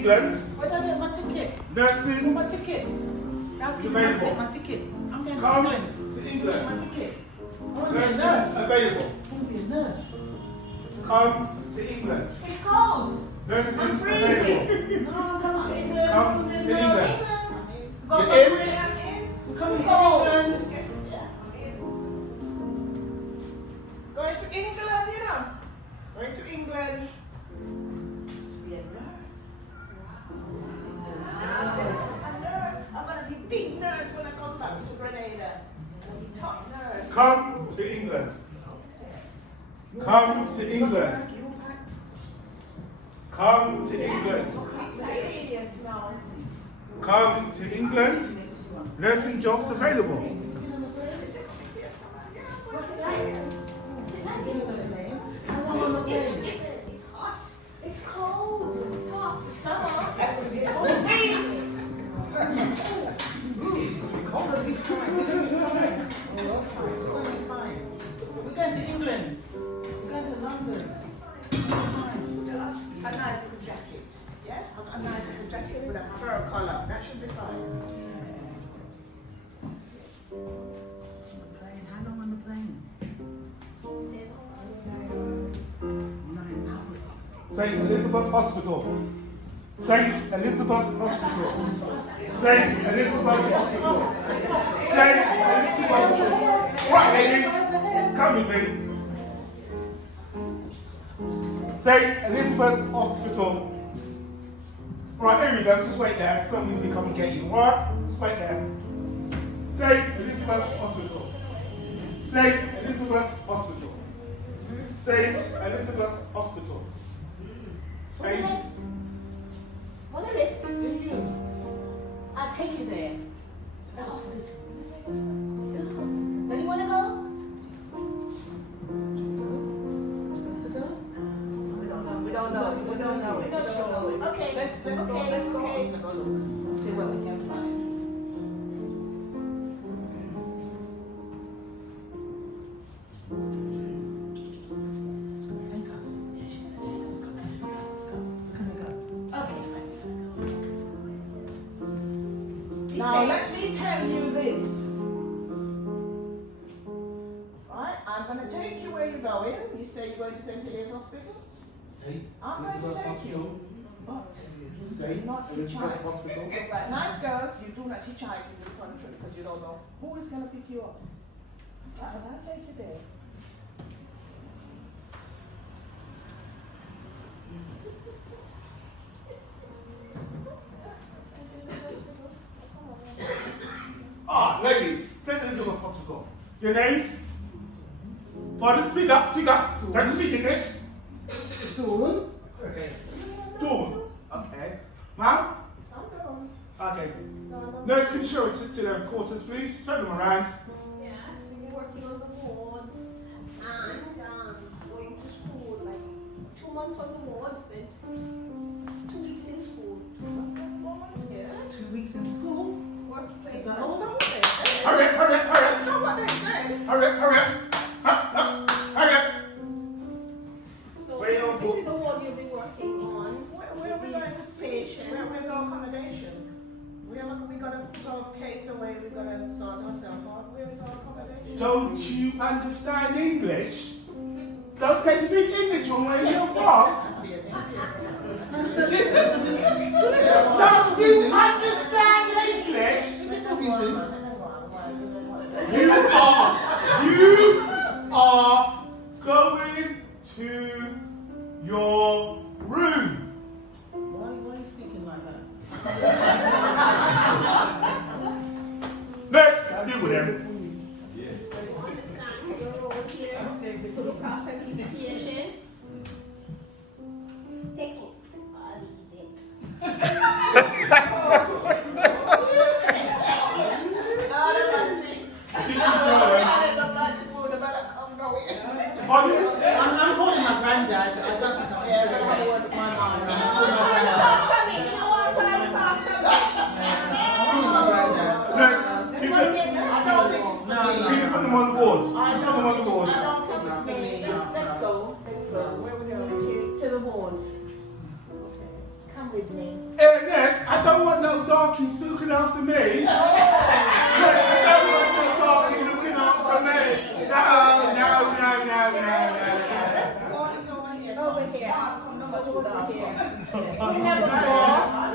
England. Where did I get my ticket? Nursing. My ticket. That's Available. my ticket. I'm going to Come England. to England. My ticket. I want to be a Nursing nurse. available. I want to be a nurse. Come to England. It's cold. Nursing I'm freezing. available. No, I'm coming to England. Come I'm going to to be a England. nurse. You're in? We're coming to England. Going to England, you know. Going to England. Be a nurse. I'm going to be big nurse when I come back to Grenada. Top nurse. Come to England. Come to England. Come to England. Yes, now. Come to England. Nursing jobs available. What's it like? It's hot. It's cold. It's hot. It's summer. It's freezing. We're going to be fine. We're going to be fine. We're going to be fine. We're going to England. We're going to London. A nice little jacket. Yeah? A nice little jacket with a fur collar. That should be fine. How long on the plane? 9 hours. St. Elizabeth Hospital. St. Elizabeth Hospital. St. Elizabeth Hospital. St. Elizabeth Hospital. Right, ladies. Come with me. St. Elizabeth Hospital. Right, here we go. Just wait there. Somebody will come and get you. Right? Just wait there. St. Elizabeth Hospital. St. Elizabeth Hospital. St. Elizabeth Hospital. St. Want a lift? You. I'll take you there. To the hospital. To the hospital. Then you want to go? Supposed to go? We don't know. Okay. Let's go. Okay. Let's go. Okay. Let's go. See what we can find. Take us. Yeah, she's gonna take us. Come, let's go. Can we go? Okay, it's fine. Now let me tell you this. Right, I'm going to take you where you're going. You say you're going to St. Heliers Hospital? St. I'm going to take you. But St. not Elizabeth hitchhike. Hospital. Right, nice girls, you do not hitchhike in this country because you don't know who is going to pick you up. Right, I'm going to take you there. Ah, ladies, St. Elizabeth Hospital. Your names? Pardon? Speak up, speak up. Don't you speak English? Dawn. Okay. Dawn. Okay. Ma'am? I'm done. Okay. No. Nurse, can you show it to the quarters, please? Show them around. Yes, we've been working on the wards and going to school, like 2 months on the wards, then 2 weeks in school. Yes. 2 weeks in school. Workplace. Is that That's all? not what they said. Hurry up, hurry up, hurry That's up. not what they said. Hurry up, hurry up. Hurry up. So Where you this is the ward you'll be working on. Where are we going to speak? Where's our accommodation? We got to put our case away. We got to sort ourselves out. Where is our accommodation? Don't you understand English? Don't they speak English from where you're from? Don't you understand English? Who's he talking to? You are going to your room. Why are you speaking like that? Let's deal with them. Understand your role here to look after these patients. Take it or leave it. Did you join? Pardon? I'm calling my granddad. I don't think I'm straight. My mom. Can you put them on the boards? Put them on the boards. I don't think it's me. Let's go. Where are we going? To the wards. Okay. Come with me. darkies looking after me. Look, I don't want the darkie looking after me. No. God is over here. Over here. Come number 2 down. Over here. Number 4.